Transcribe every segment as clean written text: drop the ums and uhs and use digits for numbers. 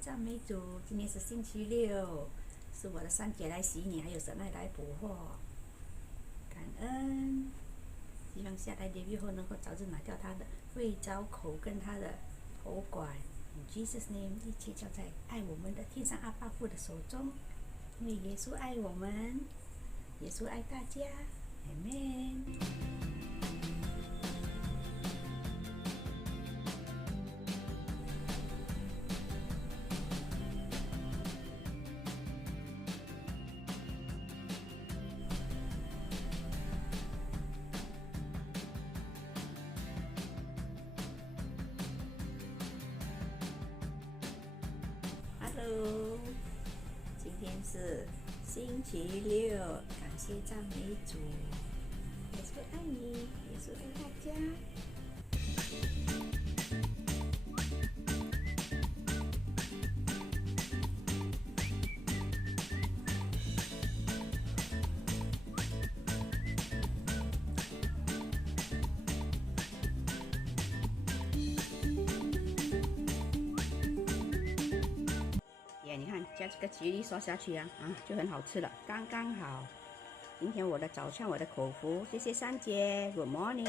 赞美主！今天是星期六，是我的三姐来洗你，还有神爱来补货，感恩。希望下台疗愈后能够早日拿掉他的胃造口跟他的头管。In Jesus' name， 一切交在爱我们的天上阿爸父的手中，因为耶稣爱我们，耶稣爱大家。Amen。Hello， 今天是星期六，感谢赞美主，耶稣爱你，耶稣爱大家。你看，加这个吉利刷下去啊，就很好吃了，刚刚好。今天我的早餐，我的口福，谢谢三姐 ，Good morning。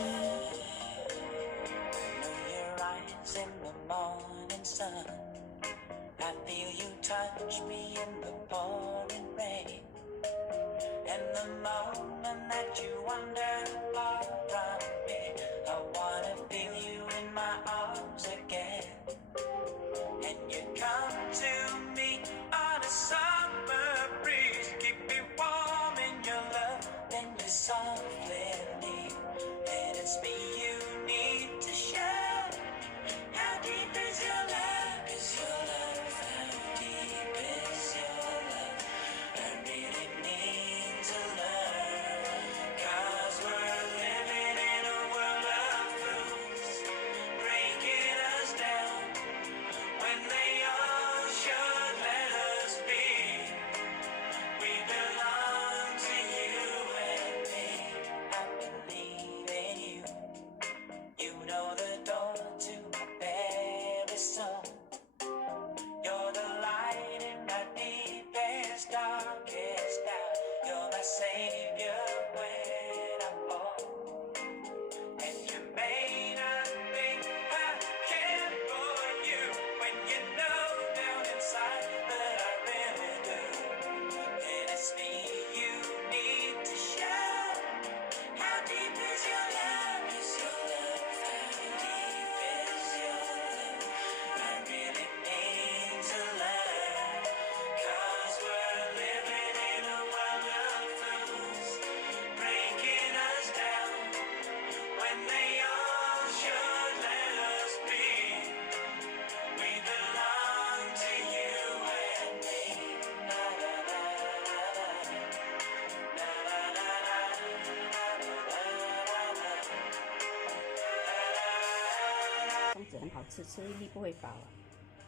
粽子很好吃，吃一粒不会饱啊。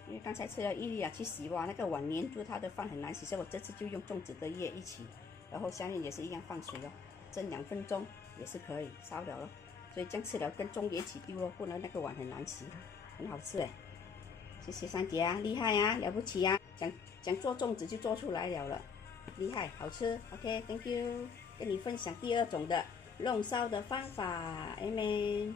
因为刚才吃了一粒啊，去洗哇，那个碗粘住它的饭很难洗，所以我这次就用粽子的叶一起，然后下面也是一样放水哦，蒸2分钟也是可以烧了咯。所以这样吃了跟粽叶一起丢咯，不然那个碗很难洗，很好吃哎。谢谢三姐啊，厉害啊，了不起啊，讲做粽子就做出来了，厉害，好吃。OK，Thank you，跟你分享第2种的弄烧的方法，Amen。